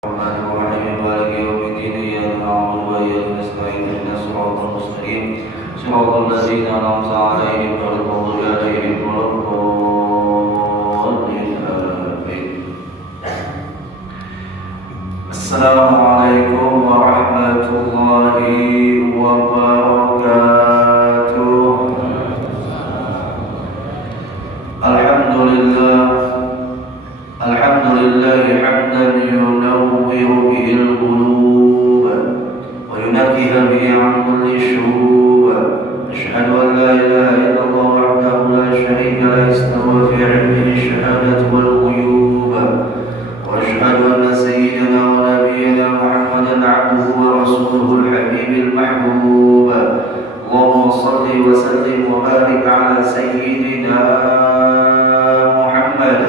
الرحمن الرحيم مالك يوم الدين إياك نعبد وإياك نستعين اهدنا الصراط المستقيم صراط الذين أنعمت عليهم غير المغضوب عليهم ولا الضالين آمين. السلام عليكم ورحمة الله وبركاته. الحمد لله حمدا ينور به القلوب وينكه به عن كل الشروب. أشهد أن لا إله إلا الله وحده لا شريك له استوى في علمه الشهادة والغيوب. وأشهد أن سيدنا ونبينا محمدا عبده ورسوله الحبيب المحبوب. اللهم صل وسلم وبارك على سيدنا محمد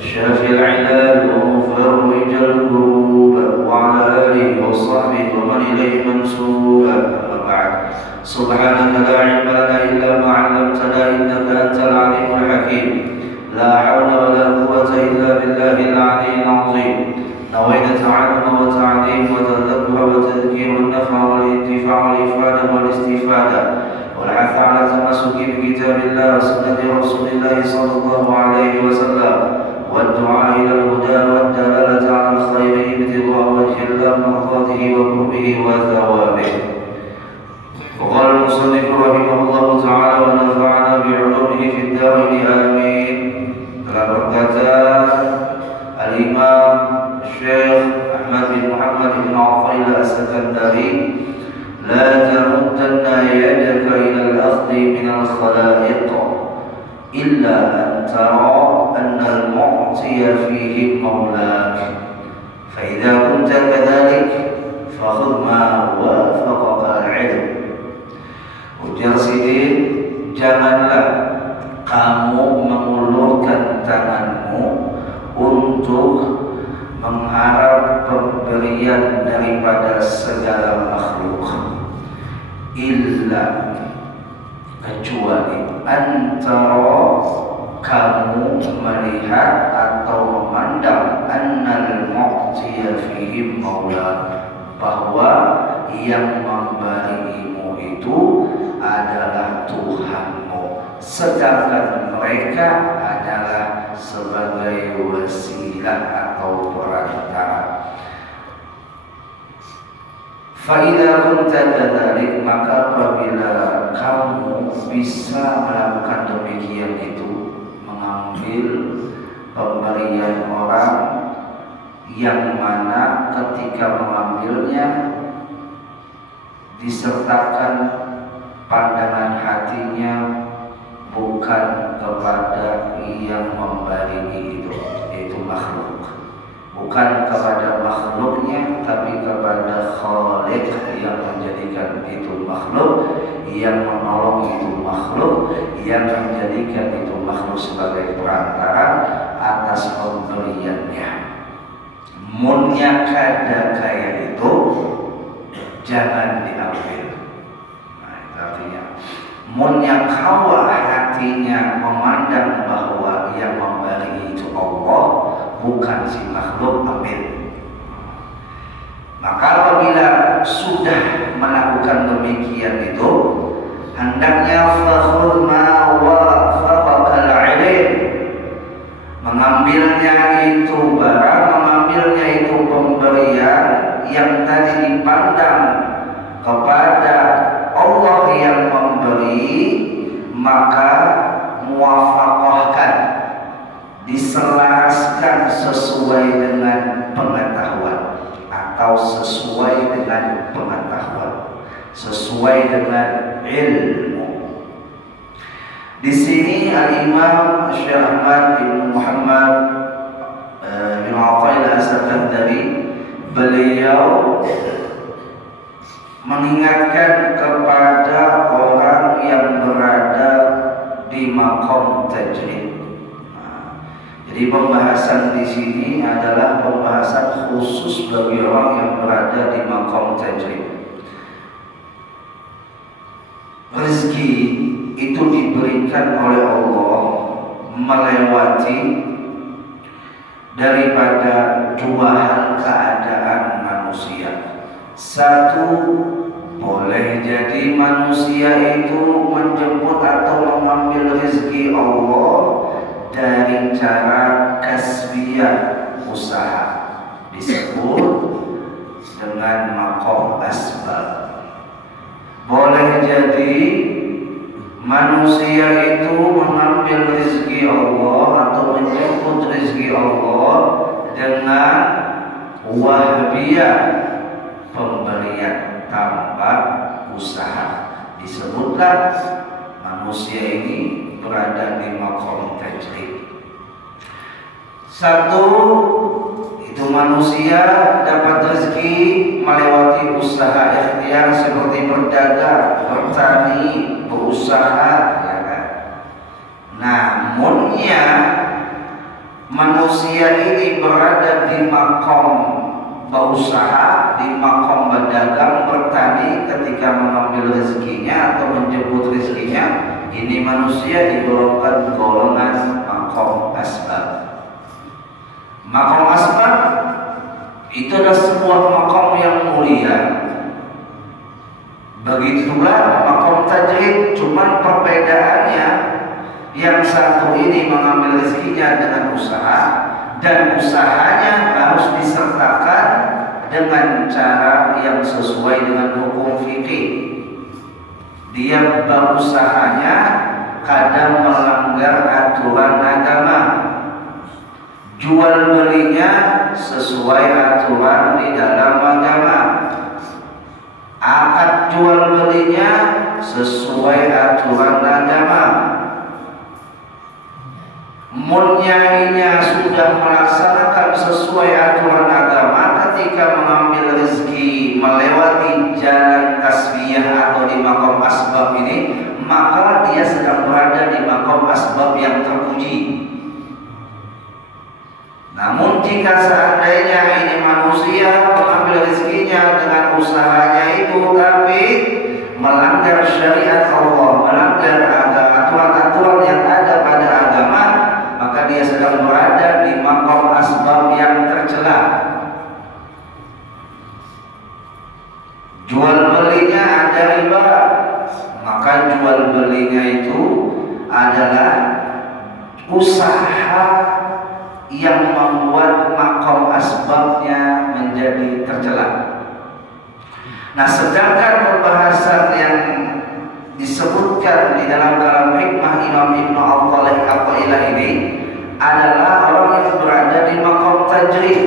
شافي العلال ومفرج الكروب وعلى آله وصحبه ومن إليه منسوب. أما بعد، سبحانك لا علم لنا إلا ما علمتنا إنك أنت العليم الحكيم. لا حول ولا قوة إلا بالله العلي العظيم. نويت تعلم وتعليم وتذكر وتذكير النفع والانتفاع والإفادة والاستفادة والحث على التمسك بكتاب الله وسنة رسول الله صلى الله عليه وسلم والدعاء إلى الهدى والدلالة على الخير ابتغاء وجه الله مرضاته وقربه وثوابه. وقال المصنف رحمه الله تعالى ونفعنا بعلومه في الدارين آمين. Telah berkata Al-Imam Syekh Ahmad bin Muhammad bin Athaillah As-Sakandari, la tamuddanna yadaka ila al-akhdhi min al-khalaiq illa an tara anna al-mu'tiya fihi mawlak fa idza kunta kadhalik fa khudh ma wafaqaka al-'ilm. Ujar Sidin, janganlah kamu mengulurkan tanganmu untuk mengharap pemberian daripada segala makhluk, illa kecuali antara kamu melihat atau memandang annal mu'tiya fihi maula, bahwa yang memberimu itu adalah Tuhanmu, sedangkan mereka adalah sebagai wasilah atau perantara. Fa'idha kunta kadzalik, maka apabila kamu bisa melakukan demikian itu, mengambil pemberian orang yang mana ketika mengambilnya disertakan pandangan hatinya bukan kepada yang memberi itu, yaitu makhluk, bukan kepada makhluknya, tapi kepada Khaliq yang menjadikan itu makhluk, yang menolong itu makhluk, yang menjadikan itu makhluk sebagai perantara atas pemberiannya. Munnya kada kaya itu jangan diambil. Nah, itu artinya munnya kawa hatinya memandang bahwa yang memberi itu Allah, bukan si makhluk, ambil. Maka apabila sudah melakukan demikian itu, hendaknya fakhudh ma wafaqaka al-'ilm, mengambilnya itu barang, mengambilnya itu pemberian yang tadi dipandang kepada Allah yang memberi, maka muwafaqahkan, diselaraskan sesuai dengan pengetahuan atau sesuai dengan pengetahuan, sesuai dengan ilmu. Di sini Al-Imam Syekh Ahmad bin Muhammad bin Athaillah As-Sakandari, beliau mengingatkan kepada orang yang berada di maqam tajrid. Jadi pembahasan di sini adalah pembahasan khusus bagi orang yang berada di maqam tajrid. Rezeki itu diberikan oleh Allah melewati daripada dua hal keadaan Satu, boleh jadi manusia itu menjemput atau mengambil rezeki Allah dari cara kasbiyah, usaha, disebut dengan maqam asbab. Boleh jadi manusia itu mengambil rezeki Allah atau menjemput rezeki Allah dengan wahbiyah, pemberian tanpa usaha. Disebutlah manusia ini berada di maqam tajrid. Satu, itu manusia dapat rezeki melewati usaha ikhtiar seperti berdagang, bertani, berusaha, ya kan? Namunnya manusia ini berada di maqam berusaha, di maqam berdagang, bertani ketika mengambil rezekinya atau menjemput rezekinya. Ini manusia digolongkan golongan maqam asbab. Maqam asbab itu adalah sebuah maqam yang mulia. Begitulah maqam tajrid, cuman perbedaannya yang satu ini mengambil rezekinya dengan usaha, dan usahanya harus disertakan dengan cara yang sesuai dengan hukum fikih. Dia berusahanya kadang melanggar aturan agama, jual belinya sesuai aturan di dalam agama, akad jual belinya sesuai aturan agama, munyainya sudah melaksanakan sesuai aturan agama. Ketika mengambil rezeki melewati jalan kasbiyah atau di maqam asbab ini, maka dia sedang berada di maqam asbab yang terpuji. Namun jika seandainya ini manusia mengambil rezekinya dengan usahanya itu tapi melanggar syariat Allah, melanggar aturan-aturan yang ada pada agama, maka dia sedang berada di maqam asbab yang tercela. Jual belinya ada riba, maka jual belinya itu adalah usaha yang membuat maqam asbabnya menjadi tercela. Nah, sedangkan pembahasan yang disebutkan di dalam kalam hikmah Imam Ibnu Athaillah ini adalah orang yang berada di maqam tajrid.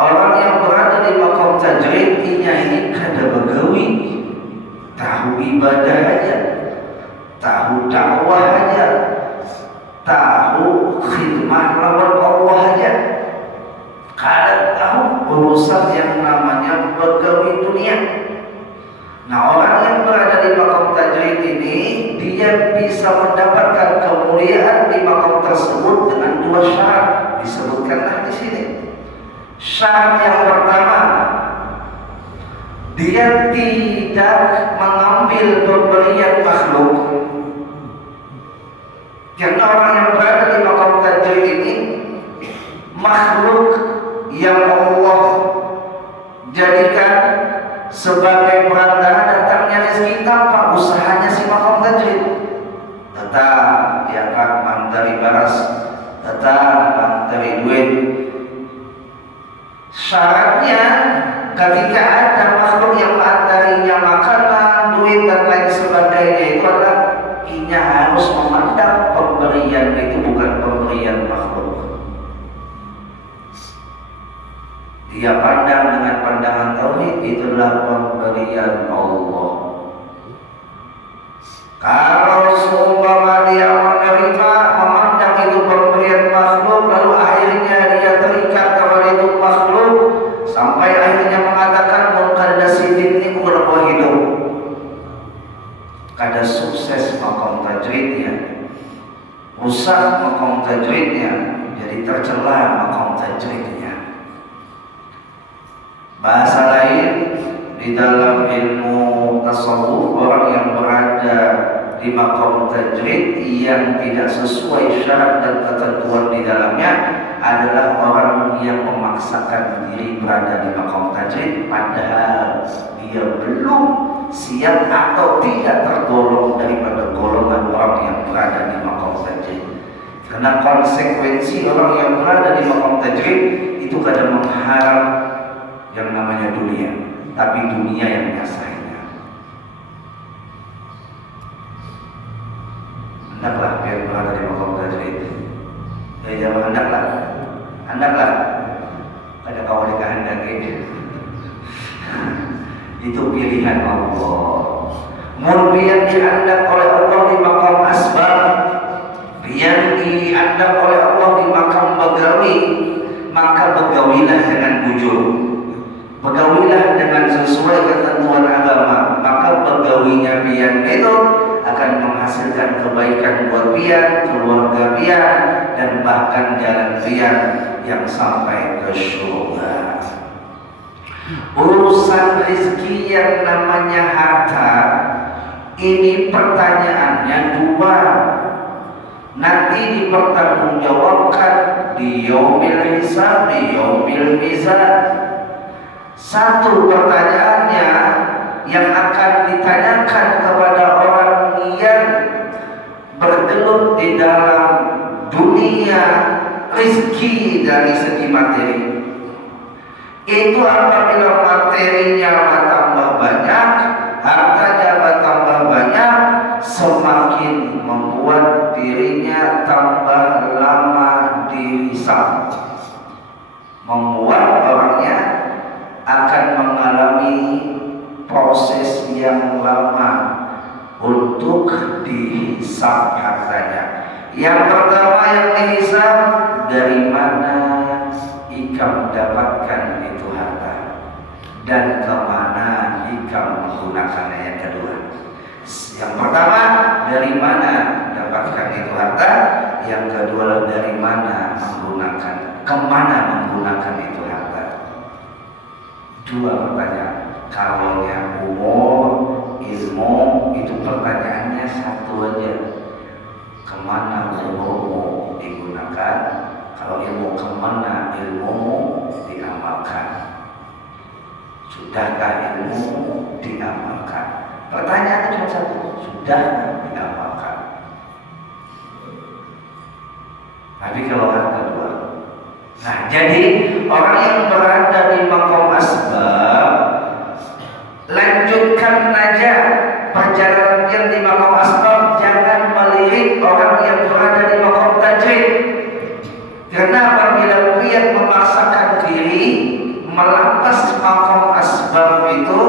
Orang yang berada di maqam tajrid ini kada begawi, tahu ibadah aja, tahu dakwah aja, tahu khidmah lawan Allah aja, kada tahu urusan yang namanya begawi dunia. Nah, orang yang berada di maqam tajrid ini, dia bisa mendapatkan kemuliaan di maqam tersebut dengan dua syarat, disebutkanlah di sini. Syarat yang pertama, dia tidak mengambil pemberian makhluk. Karena orang yang berada di maqam tajrid ini makhluk yang Allah jadikan sebagai perantara datangnya rezeki tanpa usahanya si maqam tajrid. Tetap ya kan mantari baras, tetap mantari duit. Syaratnya ketika ada makhluk yang mengantarinya makanan, duit dan lain sebagainya, itu adalah ia harus memandang pemberian itu bukan pemberian makhluk. Dia pandang dengan pandangan tauhid, itulah pemberian Allah. Kalau seumpama dia menerima, memandang itu pemberian makhluk, lalu akhirnya dia terikat kepada itu makhluk sampai akhirnya mengatakan kada sidin ini bukan buah hidup, kada sukses maqam tajridnya, rusak maqam tajridnya, jadi tercela maqam tajridnya. Bahasa lain di dalam ilmu tasawuf, orang yang berada di maqam tajrid yang tidak sesuai syarat dan ketentuan di dalamnya, adalah orang yang memaksakan diri berada di maqam tajrid padahal dia belum siap atau tidak tergolong daripada golongan orang yang berada di maqam tajrid. Karena konsekuensi orang yang berada di maqam tajrid itu kadang mengharap yang namanya dunia, tapi dunia yang menyasarinya. Hendaklah biar berada di maqam tajrid. Ya jangan hendaklah. Ada kawan kehendak ini. Itu pilihan Allah. Kemudian dihendak oleh Allah di maqam asbab, yang dihendak oleh Allah di maqam bagawi, maka begawilah dengan bujur, begawilah dengan sesuai ketentuan agama, maka begawinya pian itu akan menghasilkan kebaikan buat pian, keluarga pian, dan bahkan jalan pian yang sampai ke surga. Urusan rezeki yang namanya harta ini pertanyaannya dua, nanti dipertanggungjawabkan di yaumil hisab, di yaumil mizan. Satu pertanyaannya yang akan ditanyakan kepada orang yang bergelut di dalam dunia rezeki dari segi materi, itu apabila materinya bertambah banyak, hartanya bertambah banyak, semakin membuat dirinya tambah lama dihisab, membuat orangnya akan mengalami proses yang lama untuk dihisab hartanya. Yang pertama yang dihisab, dari mana ikam mendapatkan itu harta dan kemana ikam menggunakannya. Yang kedua, yang pertama dari mana mendapatkan itu harta, yang kedua dari mana menggunakan, kemana menggunakan itu harta. Dua pertanyaan. Kalau yang umum ilmu itu pertanyaannya satu aja, kemana ilmu digunakan. Kalau ilmu kemana ilmu diamalkan, sudahkah ilmu diamalkan. Pertanyaannya cuma satu, sudahkah diamalkan. Tapi kalau harta dua. Nah, jadi orang yang berada di maqam asbab, lanjutkan aja perjalanan yang di maqam asbab, jangan melirik orang yang berada di maqam tajrid. Karena apabila pian memaksakan diri melampas maqam asbab itu,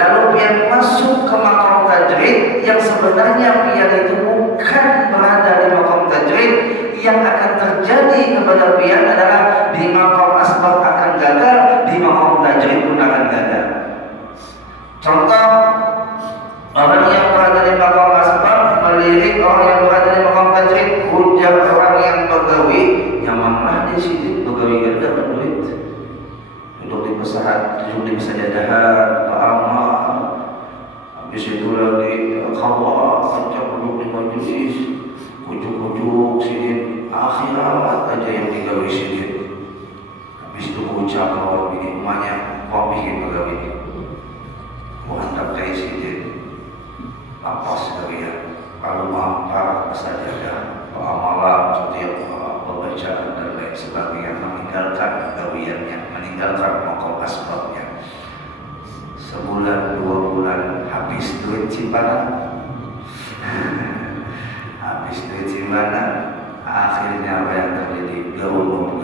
lalu pian masuk ke maqam tajrid yang sebenarnya pian itu bukan berada di maqam tajrid, yang akan terjadi kepada pian adalah di maqam asbab akan gagal, di maqam tajrid pun akan gagal. Contoh, orang yang berada di maqam asbab melirik orang yang berada di maqam tajrid, hujah orang yang begawi, nyamanlah di sini begawi kan dapat duit, duduk di pesawat, duduk di pesajadahan, beramal, habis itu lagi khabar, macam duduk di majlis, ujuk-ujuk sini, akhirat aja yang digawi sini. Habis itu ucap kalau begini emaknya, kau bikin begawi, kau hantar dari sini, lapas kalian, lalu mampar sajadah, amalan setiap pembacaan dan lain sebagainya, meninggalkan gawiannya, meninggalkan maqam asbabnya. Sebulan, 2 bulan, habis duit simpanan. Habis duit simpanan, akhirnya apa yang terjadi? Gaulung.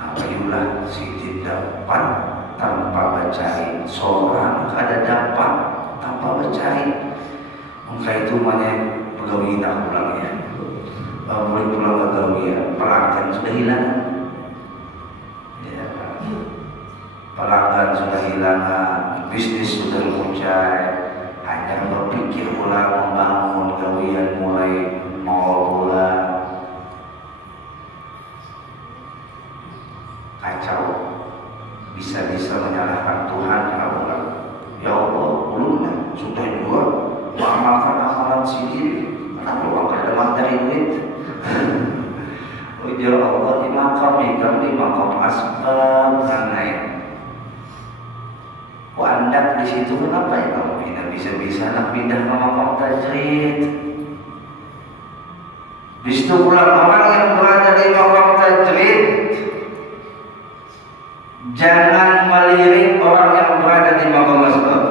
Nah, bayulah si dapat tanpa mencari, seorang ada dapat tanpa mencari. Maka itu mana pegawai tak pulang ya, mulai pulang pegawai ya, pelanggan sudah hilang ya, pelanggan sudah hilang, bisnis sudah muncul, hanya berpikir pula membangun gawian mulai nol pula, kacau, bisa-bisa menyalahkan Tuhan. Ya Allah, ulunnya sudah juga mengamalkan amalan sendiri, kenapa uang ada materi duit? Ya Allah, di makam asbab tanai. Anda di situ kenapa ya kamu pindah? Bisa-bisa nak pindah ke makam tajrid. Di situ pula orang yang berada di makam tajrid, jangan melirik orang yang berada di makam asbab.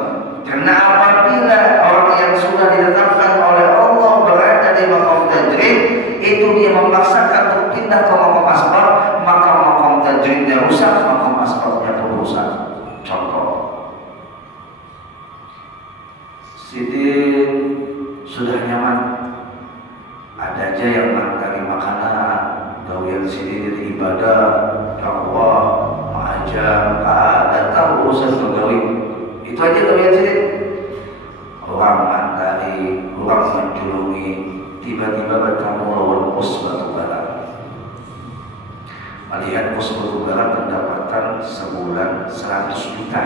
Karena apabila orang yang sudah ditetapkan oleh Allah berada di makam tajrid, itu dia memaksakan untuk pindah ke makam asbab, maka makam tajridnya rusak, makam asbabnya pun rusak. Contoh, Siti sudah nyaman, ada aja yang dari makanan, gawian Siti dari ibadah, dakwah, mengajar, ada tahu urusan pegawai. Itu aja gawian Siti. Orang mantari, orang menjulungi, tiba-tiba bertemu lawan pos batu bara. Melihat pos batu bara pendapatan sebulan 100 juta,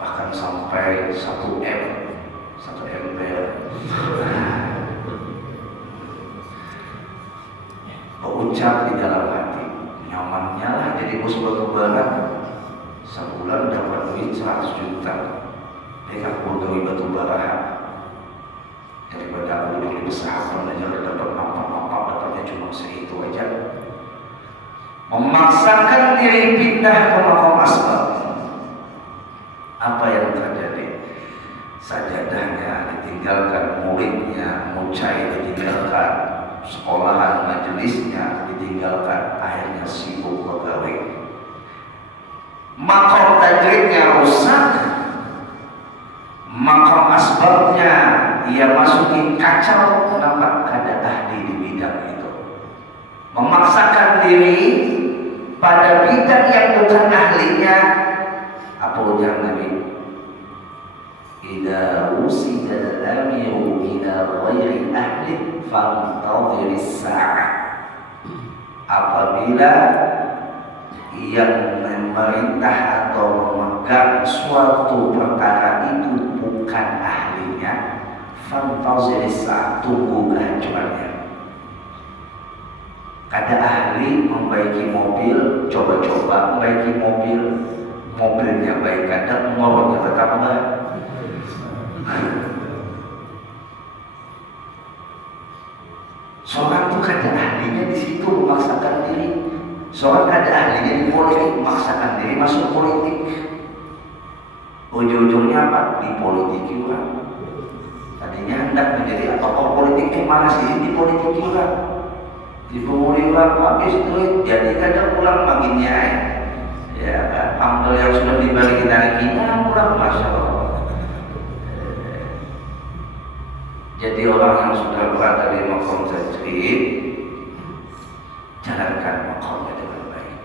bahkan sampai 1 M, 1 MPR. Berucap di dalam hati, nyamannya lah jadi pos batu bara, sebulan dapat duit 100 juta. Mereka pegawai batu bara, daripada aku duduk di pesawat belajar dapat mampak dapatnya cuma segitu aja. Memaksakan diri pindah ke makam asbab. Apa yang terjadi? Sajadahnya ditinggalkan, muridnya mucai ditinggalkan, sekolahan majelisnya ditinggalkan, akhirnya sibuk pegawai. Makam tajridnya rusak, makam asbabnya ia masukin kacau. Kenapa? Ada ahli di bidang itu, memaksakan diri pada bidang yang bukan ahlinya. Apa ujar Nabi? Idza usida al-amiru ila ghairi ahli fantadhir as-sa'ah. Apabila yang memerintah atau memegang suatu perkara itu bukan ahlinya, fantazir as-sa'ah, tunggu kehancurannya. Ada ahli membaiki mobil, coba-coba membaiki mobil, mobilnya baik, kadang ngoroknya bertambah. Seorang itu ada ahlinya di situ, memaksakan diri. Seorang ada ahlinya di politik, memaksakan diri masuk politik. Ujung-ujungnya apa? Di politik juga. Tadinya hendak menjadi tokoh politik, mana sih di politik juga. Di pemurihan habis itu jadi kadang pulang paginya ya kan, amal yang sudah dibagi tarikinya pulang, masya Allah. Jadi orang yang sudah berada di makam tajrid, jalankan makamnya dengan baik.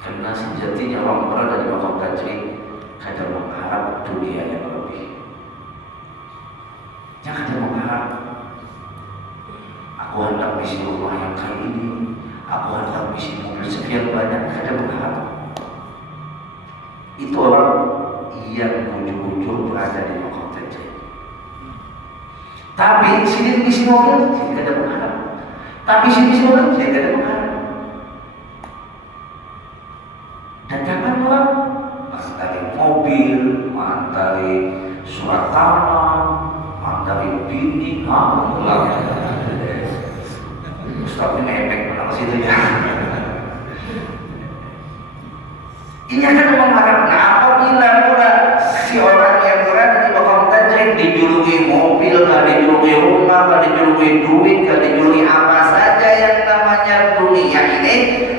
Karena sejatinya orang berada di makam tajrid kadang mengharap dunia yang lebih. Jangan mengharap aku hendak bisi rumah yang kayak ini, aku hendak bisi mobil sekian banyak, kadang mengharap. Itu orang yang ujung-ujung berada di makam tajrid. Tapi sini bisi mobil, sini kadang mengharap. Tapi sini bisi mobil, sini kadang mengharap. Dan jangan lupa mantari mobil, mantari surat tanah, mantari bini, Ustaz ini efek menang situ ya. Ini akan mengharap. Nah, apabila pula si orang yang berada di makam tajrid dijuluki mobil, dijuluki rumah, dijuluki duit, dijuluki apa saja yang namanya dunia ini,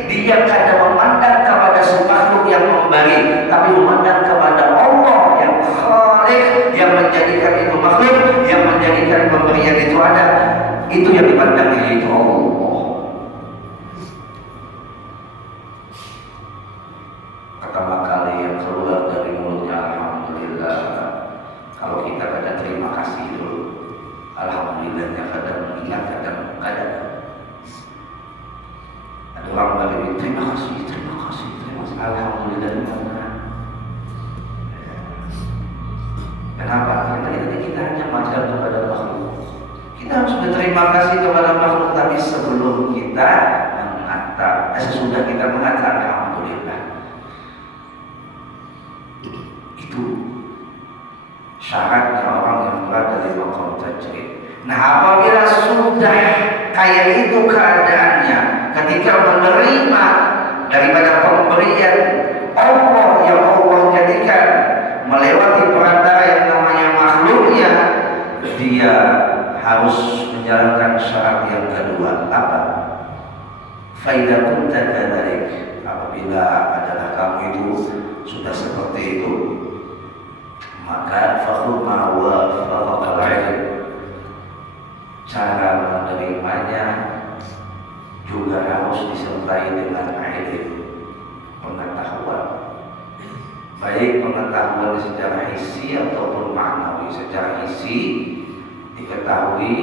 dia kadang memandang kepada makhluk yang memberi, tapi memandang kepada Allah yang Khalik, yang menjadikan itu makhluk, yang menjadikan pemberian itu ada. Itu yang dipandangnya itu Allah. Pertama kali yang keluar dari mulutnya alhamdulillah. Kalau kita kadang terima kasih dulu, alhamdulillahnya kadang ingat, kadang ada orang balik terima kasih, alhamdulillah mana. Kenapa? Karena kita hanya mengajar kepada makhluk. Kita harus berterima kasih kepada makhluk, tapi sebelum kita mengatakan, sesudah kita mengatakan alhamdulillah. Itu syaratnya orang yang berada di maqam tajrid. Nah, apabila sudah kayak itu keadaannya, ketika menerima daripada pemberian Allah yang Allah jadikan melewati perantara yang namanya makhluknya, dia harus menjalankan syarat yang kedua. Apa? Faidah kunta kadzalik, apabila adalah kamu itu sudah seperti itu, maka fakhuma wa faqal ilm, cara menerimanya juga harus disertai dengan ilmu, pengetahuan, baik pengetahuan secara hissi ataupun maknawi. Secara hissi diketahui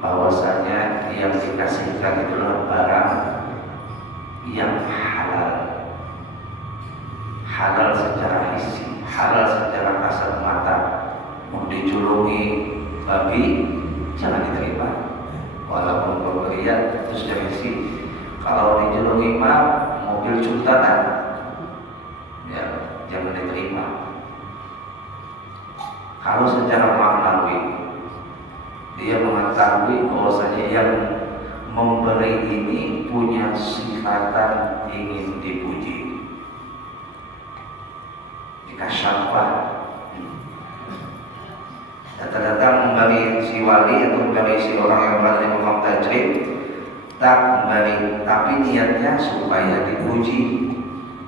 bahwasanya yang dikasihkan itulah barang yang halal, halal secara hissi, halal secara kasat mata. Mau dijulungi babi jangan diterima, walaupun pemberian itu sudah hissi. Kalau dijulungi mobil cuntanan, ya jangan diterima. Kalau secara maknawi, dia mengetahui bahwasanya yang memberi ini punya sifatan ingin dipuji, jika syafah datang-datang memberi si wali atau memberi si orang yang berada di maqam tajrid, tak memberi, tapi niatnya supaya dipuji.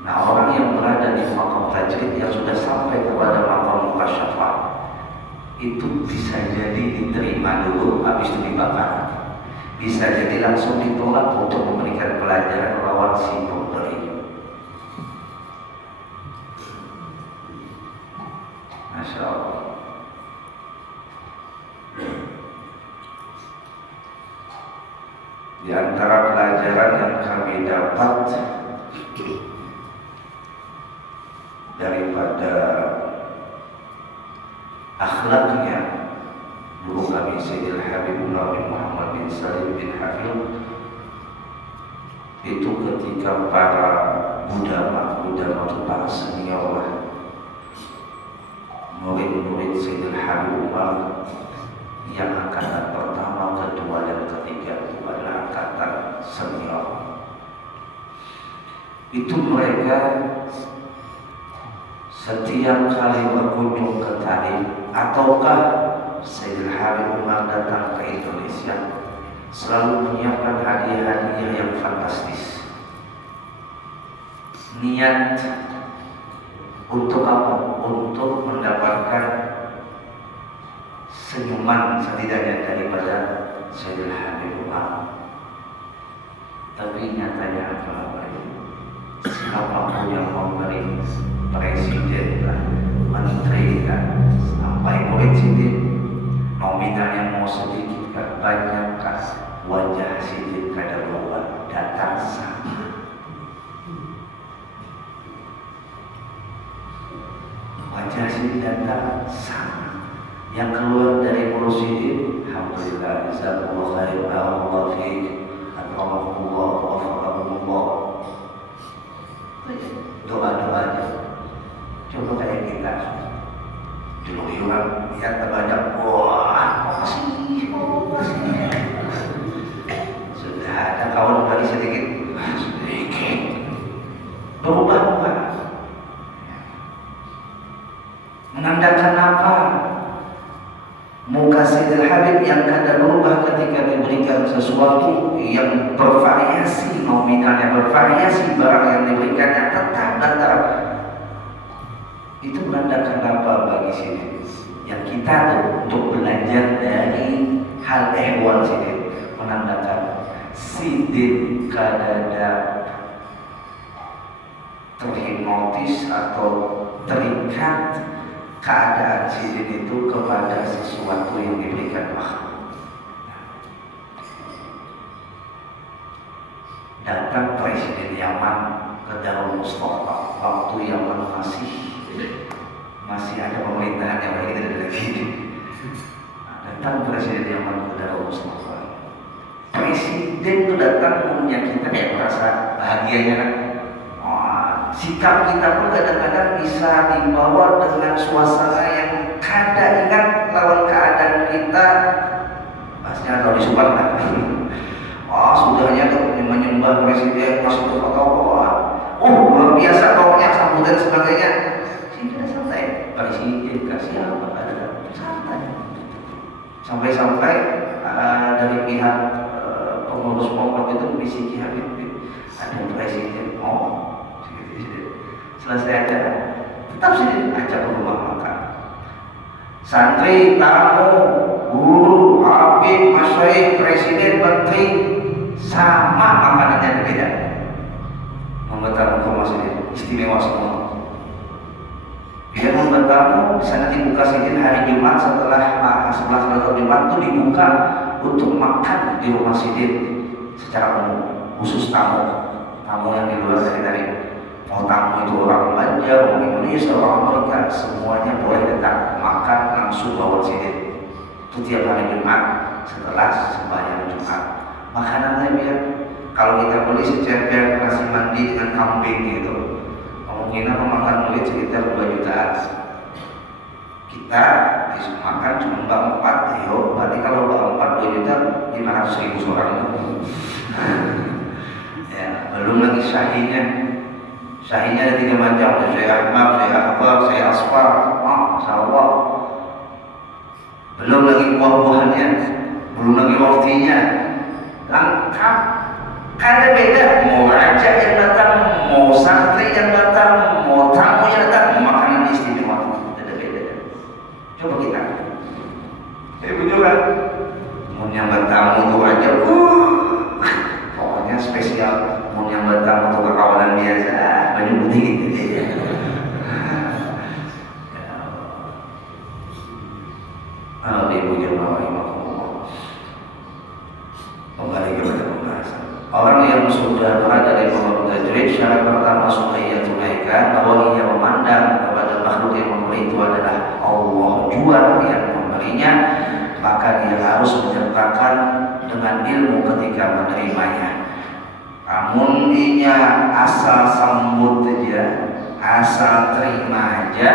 Nah, orang yang berada di maqam tajrid yang sudah sampai kepada maqam mukasyafah itu bisa jadi diterima dulu, habis itu dibakar. Bisa jadi langsung ditolak untuk memberikan pelajaran lawan si pemberi. Masya Allah. Di antara pelajaran yang kami dapat daripada akhlaknya guru kami Sayyidil Habibullah bin Muhammad bin Salim bin Hafil, itu ketika para budama itu para senior, murid-murid Sayyidil Habibullah yang angkatan pertama, kedua, dan ketiga itu adalah angkatan senior. Itu mereka setiap kali berkunjung ke Tarim ataukah Sayyidil Habib Umar datang ke Indonesia, selalu menyiapkan hadiah-hadiah yang fantastis. Niat untuk apa? Untuk mendapatkan senyuman setidaknya daripada Sayyidil Habib Umar. Tapi nyatanya apa? Siapapun yang memberi, presiden lah, menteri lah, sampai murid sidin, nominalnya mau sedikit kan banyak kan, wajah sidin kada berubah, datang sama. Wajah sidin datang sama. Yang keluar dari mulut sidin, alhamdulillah, jazakumullah khair, barakallahu fiik, akramakumullah, wafaqakumullah. Doa-doanya coba kayak kita dulu orang lihat banyak, wah makasih. Sudah ada kawan bagi sedikit berubah-ubah. Menandakan apa? Muka Sayyidil Habib yang kadang berubah ketika diberikan sesuatu yang bervariasi, nominalnya bervariasi, barang yang diberikannya tetap datar. Itu menandakan apa bagi sini? Yang kita tuh untuk belajar dari hal ehwal sini, menandakan sidin kadang terhipnotis atau terikat keadaan sidin itu kepada sesuatu yang diberikan makhluk. Datang Presiden Yaman ke Darul Mustafa waktu Yaman masih ada pemerintahan yang baik, tidak lagi. Tentang presiden yang menggoda Mustafa. Presiden itu datang umumnya kita kayak merasa bahagianya kan. Sikap kita pun kadang-kadang bisa dibawa dengan suasana yang kada ingat lawan keadaan kita. Pastinya kalau disupport kan. Sudahnya tuh menyembah presiden masuk ke foto. Luar biasa pokoknya sambutan sebagainya. Sehingga santai. Presiden kasih apa ada santai. Sampai-sampai dari pihak pengurus pondok itu bisiki Habib ada presiden selesai acara tetap sini ajak ke rumah makan santri, tamu, guru, habib, masyaikh, presiden, menteri sama makanannya berbeda membuat tamu masjid istimewa semua dia membuat tamu sana dibuka sidin hari Jumat setelah salat Jumat itu dibuka untuk makan di rumah sidin secara umum khusus tamu yang di luar dari mau tamu itu orang Banjar, orang Indonesia, orang Amerika, semuanya boleh datang makan langsung bawa sidin. Itu tiap hari Jumat setelah sembahyang Jumat. Makanannya biar kalau kita beli seceper nasi mandi dengan kambing gitu, kemungkinan memakan duit sekitar 2 jutaan. Kita bisa makan cuma 4, berarti kalau 4 2 juta 500.000 seorang. Ya, belum lagi syahinya. Syahinya ada 3 macam, ada Syekh Ahmad, Syekh Akbar, Syekh Asfar, Masya-Allah. Belum lagi buah-buahannya, belum lagi rotinya, lengkap. Karena beda, mau raja yang datang, mau santri yang datang, mau tamu yang datang, makanan istimewa, beda-beda. Coba kita, kan? Mau nyambat tamu tuh aja, pokoknya spesial. Mau nyambat tamu tuh kekawanan biasa. Baju putih gitu ya. Ibu jemaah rahimakumullah. Kembali kepada pembahasan. Orang yang sudah berada di bawah tajwid, syarat pertama supaya tunaikan bahwa ia memandang kepada makhluk yang memberi itu adalah Allah jua yang memberinya, maka dia harus menyertakan dengan ilmu ketika menerimanya. Namun dia asal sambut aja, asal terima aja,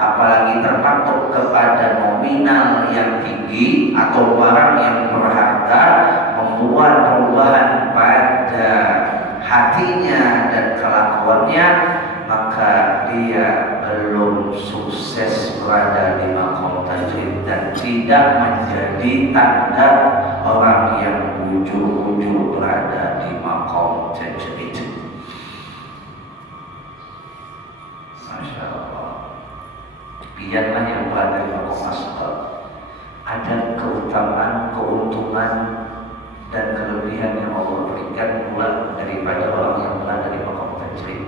apalagi terpatok kepada nominal yang tinggi atau barang yang berharga, membuat perubahan pada hatinya dan kelakuannya, maka dia belum sukses berada di maqam tajwid dan tidak menjadi tanda orang yang ujung-ujung berada di maqam tajwid. Masya Allah. Biarlah yang berada di maqam asbab ada keutamaan, keuntungan dan kelebihan yang Allah berikan pula daripada orang yang berada di maqam tajwid.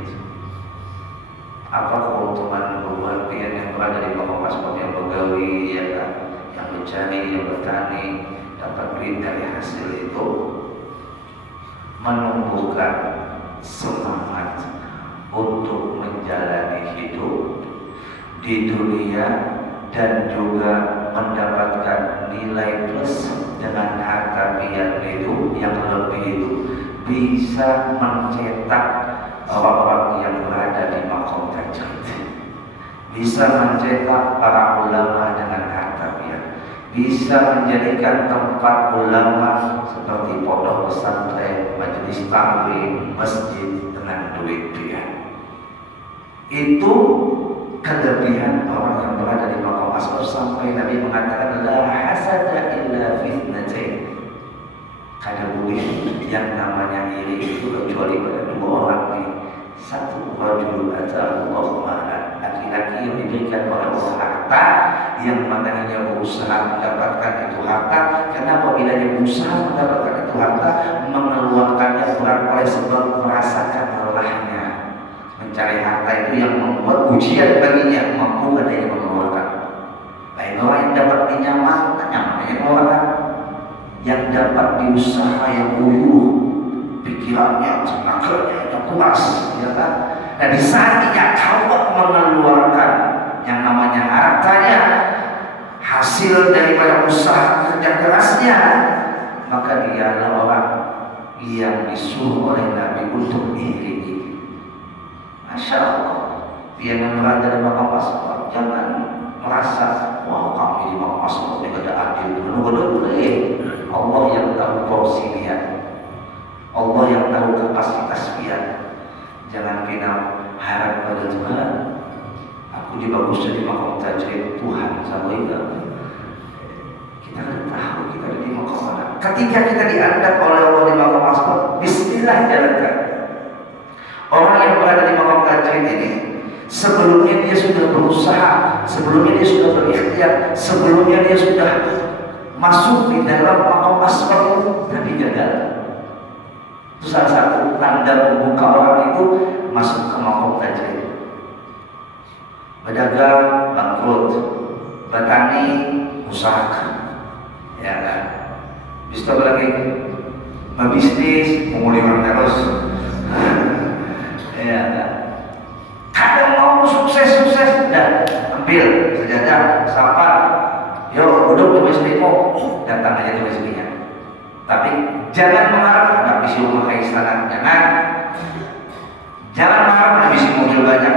Apa keuntungan kelebihan yang berada di maqam asbab, yang begawi, yang mencari, yang bertani, dapat duit dari hasil itu, menumbuhkan semangat untuk menjalani hidup di dunia dan juga mendapatkan nilai plus dengan harta pian itu yang lebih itu bisa mencetak orang-orang yang berada di maqam tajwid, bisa mencetak para ulama dengan harta pian, bisa menjadikan tempat ulama seperti pondok pesantren, majelis taklim, masjid dengan duit pian. Itu kelebihan orang yang berada di maqam asbab, sampai Nabi mengatakan la hasada illa fitnatain. Kada boleh yang namanya iri itu kecuali pada 2 orang ini. Satu, rajul atahu Allah, laki-laki yang diberikan oleh Allah harta, yang mana dia berusaha mendapatkan itu harta, karena apabila dia berusaha mendapatkan itu harta, mengeluarkannya bukan oleh sebab merasakan lelahnya. Mencari harta itu yang membuat ujian baginya, mampu dia mengeluarkan. Lain orang yang dapat nyaman mengeluarkan, yang dapat diusaha yang uyuh, pikirannya, tenaganya yang kuras, ya kan? Dan di saat ia kawat mengeluarkan yang namanya hartanya, hasil daripada usaha kerja kerasnya, maka dia adalah orang yang disuruh oleh Nabi untuk diiringi. Masya Allah, dia yang berada di makam asbab, jangan merasa wah kami di makam asbab tidak ada adil. Boleh. Allah yang tahu porsi dia, Allah yang tahu kapasitas dia. Jangan kita harap pada Tuhan, aku dibagusnya di makam tajrid Tuhan sama itu. Kita kan tahu kita ada di makam mana. Ketika kita diangkat oleh Allah di makam asbab, bismillah jalankan. Orang yang berada di makam tajrid ini, sebelumnya dia sudah berusaha, sebelumnya dia sudah berikhtiar, sebelumnya dia sudah masuk di dalam makam asbab, tapi gagal. Itu salah satu tanda membuka orang itu masuk ke makam tajrid. Berdagang bangkrut, bertani usahakan, ya kan? Bisa lagi berbisnis, memulai orang terus, ya kan? Kadang mau sukses, dan ambil sejadah, sabar, yuk duduk di istrimu, datang aja di istrinya. Tapi jangan mengharap ada visi rumah ke istana, jangan mengharap ada visi mobil banyak,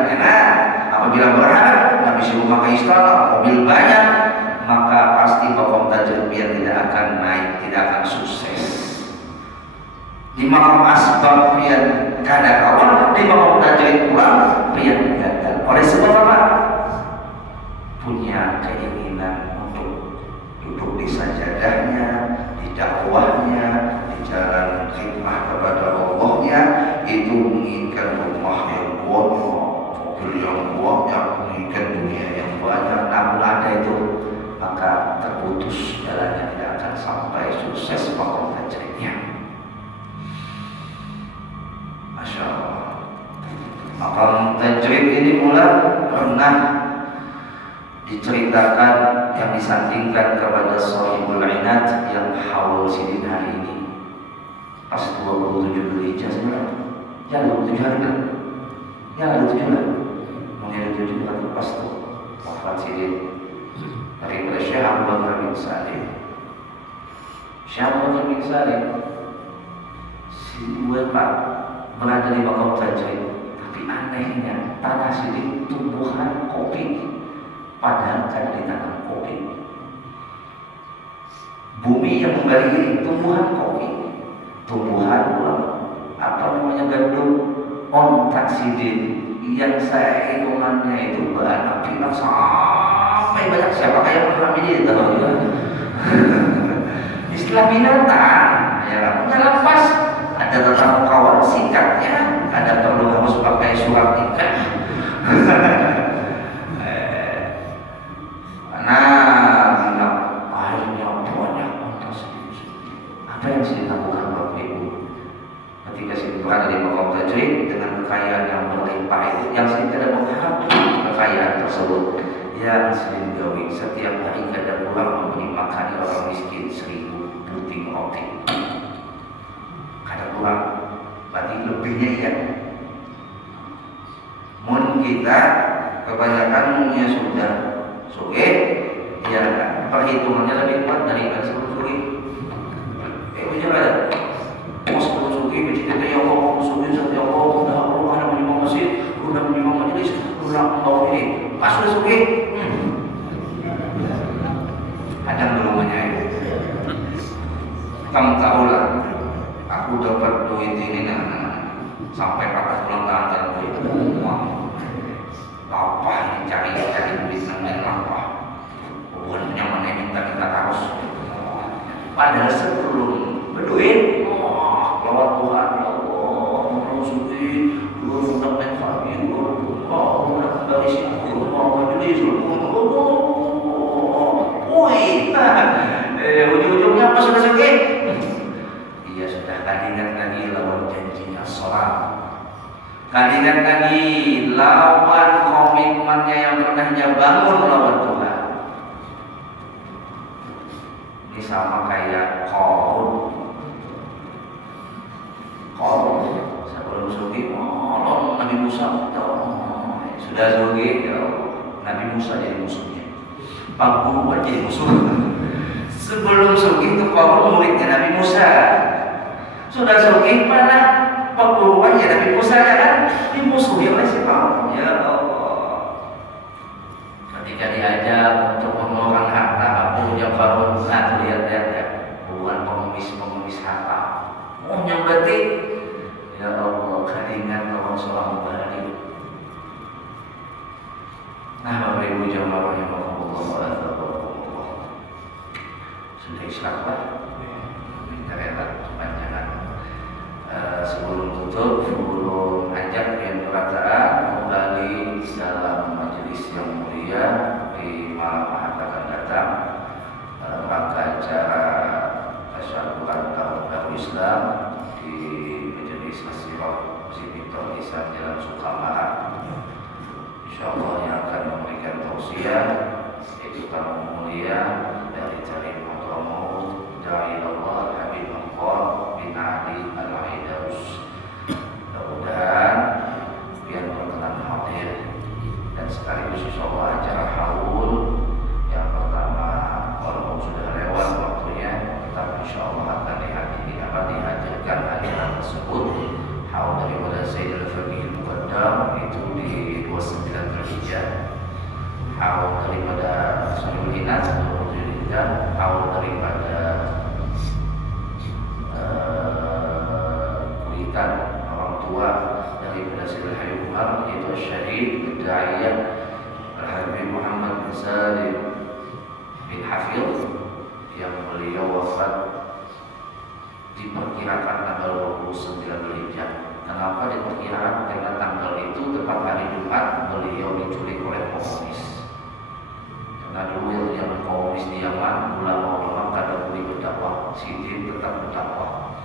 apabila berharap ada visi rumah ke istana, mobil banyak, maka pasti makam tajrid tidak akan naik, tidak akan sukses. Di makam asbab pian kada kawan, di makam tajrid pulang pian gagal. Oleh sebab apa? Punya keinginan untuk duduk di sajadahnya, di dakwahnya, di jalan khidmah kepada Allahnya, itu menginginkan rumah yang banyak, mobil yang banyak, menginginkan dunia yang banyak. Namun ada itu, maka terputus jalannya, tidak akan sampai sukses makam tajridnya. Masya Allah. Makam tajrid ini pula pernah diceritakan yang disandingkan kepada Shahibul Inad yang haul sidin hari ini pas 27 Dzulhijjah sebenarnya. Ya 27 hari kan? Ya ada 7 lah. Mungkin 7 hari pas tuh wafat sidin daripada Syekh Abu Bakar bin Salim. Syekh Abu Bakar bin Salim si dua pak berada di makam tajrid, tapi anehnya tanah sidin tumbuhan kopi. Padahal kan ditanam kopi. Bumi yang memberi tumbuhan kopi, tumbuhan apa namanya gandum ontak sidin yang saya hitungannya itu beranak pinak sampai banyak. Siapa kayak mengambil tahu ya? Istilah binatang ya, punya lepas ada tentang kawan sikatnya, ada perlu harus pakai surat nikah. Akhirnya banyak apa yang saya lakukan Bapak Ibu ketika saya berada di makam tajrid dengan kekayaan yang berlimpah itu, yang saya tidak mengharap kekayaan tersebut, yang saya gawi setiap hari kada pulang memberi makan orang miskin 1000 buting roti, kada pulang, berarti lebihnya ya. Mun kita kebanyakan punya sudah suge, ya perhitungannya lebih kuat daripada sebelum suge. Punya ada pos sebelum suge, bercita ya Allah, suge ya Allah, udah Allah ada menyimpan masjid, udah menyimpan majelis, udah membawa ini, pas sudah suge, ada belumnya itu. Kamu tahu lah, aku dapat duit ini sampai patah tulang tangan dan uang. Lapah ini cari duit namanya lapah. Bukan nyaman yang minta kita harus. Padahal sebelum berduit, lawat Tuhan ya Allah, mengusuti dua fundament kami, udah kembali sini, mau majelis, ujung-ujungnya apa sudah sakit? Iya sudah kandidat lagi lawan janjinya sholat. Kandidat lagi lawan komitmennya yang pernahnya bangun lawan Tuhan. Ini sama kayak Qarun. Sebelum sugi, Nabi Musa sudah sugi, ya Nabi Musa jadi musuhnya. Pak Guru jadi musuh. Sebelum Sugih itu Qarun muridnya Nabi Musa. Sudah Sugih malah Pak Guru Nabi Musa ya kan dimusuhi oleh si Qarun. Ya Allah. Ketika diajak untuk mengeluarkan harta, apa ujar Qarun? Nah tuh lihat ya, bukan pengemis harta. Oh nyambati. Ya Allah, keringat kalau seorang mubalik. Nah, Bapak Ibu jamaah rahimakumullah, sudah isyarat, minta rela kepanjangan. Sebelum tutup, sebelum ajak yang perkataan kembali dalam majelis yang mulia di malam Ahad akan datang dalam rangka acara tasyahkuran tahun baru Islam di majelis Masjidul Masjid Islam Jalan Sukamara. Insyaallah yang akan memberikan tausiah yaitu tamu mulia dari Jarim Hadramaut Dai Allah Habib Muhammad bin Ali Al-Aidarus. Mudah-mudahan biar berkenan hadir dan sekaligus insyaallah acara haul yang pertama walaupun sudah lewat waktunya tetapi insyaallah akan dihadirkan acara tersebut haul daripada Sayyidul Faqih Muqaddam itu di 29 Dzulhijjah, haul daripada Sulul Hinas 20 Dzulhijjah, haul daripada kuitan orang tua daripada Sayyidul Habib Umar yaitu Syahid Da'iyah Al-Habib Muhammad bin Salim bin Hafidh yang beliau wafat diperkirakan tanggal 29 Dzulhijjah. Kenapa diperkirakan? Karena tanggal itu tepat hari Jumat beliau diculik oleh komunis. Karena dulu yang zaman komunis di Yaman, ulama-ulama kadang boleh berdakwah, Sidin tetap berdakwah.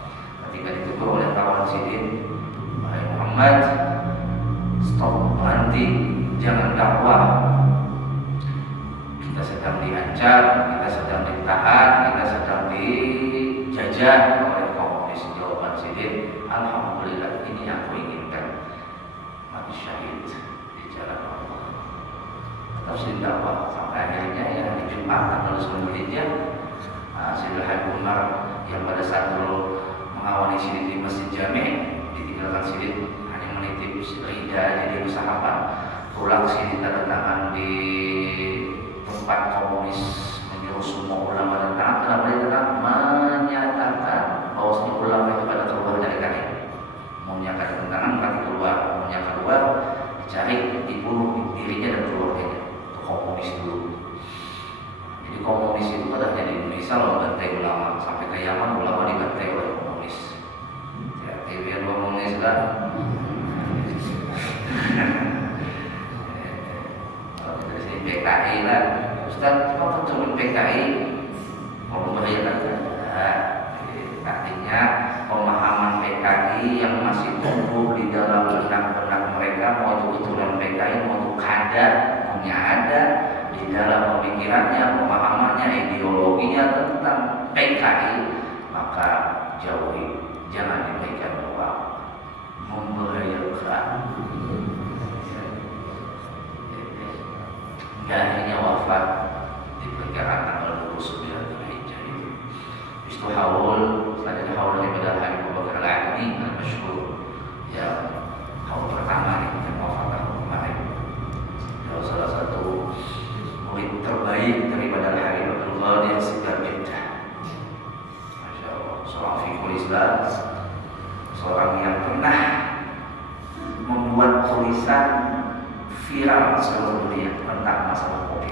Ketika ditegur oleh kawan Sidin, wahai Muhammad, stop, berhenti, jangan dakwah. Kita sedang diancam, kita sedang ditahan, kita sedang dijajah oleh komunis. Jawaban Sidin, alhamdulillah ini yang aku inginkan, mati syahid di jalan Allah. Terus dakwah sampai akhirnya ya di Jumat tanggal 9 Dzulhijjah, Sayyidul Habib Umar yang pada saat dulu mengawali Sidin di Masjid Jami' ditinggalkan Sidin hanya menitip rida jadi sahabat. Pulang Sidin tanda tangan di tempat komunis menyuruh semua ulama datang. Kenapa dia datang? Menyatakan bahwasanya ulama itu pada keluar dari kami. Maunya kada tentangan berarti keluar, maunya keluar cari dibunuh dirinya dan keluarganya. Itu komunis dulu. Jadi komunis itu pada di Indonesia loh bantai ulama sampai ke Yaman ulama dibantai oleh komunis. Ya, TV komunis kan. Kalau dari sini PKI lah, Ustaz apa betul PKI? Kalau membahayakan artinya pemahaman PKI yang masih tumbuh di dalam benak-benak mereka, mau itu keturunan PKI, mau itu punya ada di dalam pemikirannya, pemahamannya, ideologinya tentang PKI, maka jauhi, jangan diberikan doa, membahayakan. Akhirnya wafat diperkirakan tanggal 29 Dzulhijjah. Itu haul, selanjutnya haul daripada Habib Abu Bakar Al-Aqni al-Masyhur yang haul pertama yang wafat tahun kemarin. Salah satu murid terbaik daripada Habib Abdul Qadir Sigar Jeddah. Masya Allah, seorang fiqhul Islam, seorang yang pernah membuat tulisan viral seluruh dunia tentang masalah kopi.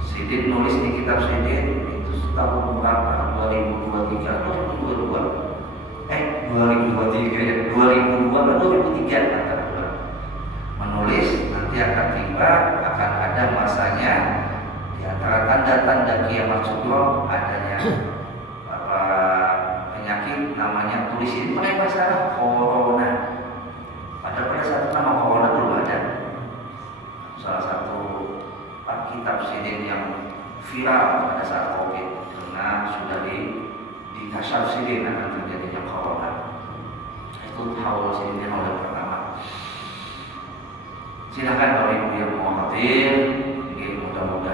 Sidin nulis di kitab Sidin itu tahun berapa? 2023 atau 2022? 2023 ya, 2002 atau 2003 menulis nanti akan tiba, akan ada masanya di antara tanda-tanda kiamat sughra adanya penyakit namanya tulisin pakai bahasa corona. Padahal pada saat nama corona belum ada. Salah satu kitab Sidin yang viral pada saat COVID karena sudah dikasar Sidin akan terjadinya corona. Itu haul Sidin yang oleh pertama. Silakan Bapak Ibu yang mau hadir, mudah-mudahan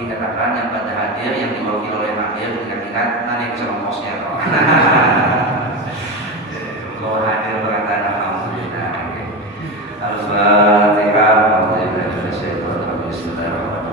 dikatakan yang pada hadir yang diwakili oleh hadir ingat-ingat nanti bisa ngomosnya kok. Kalau hadir berkata alhamdulillah. Al-Fatihah. Bismillahirrahmanirrahim.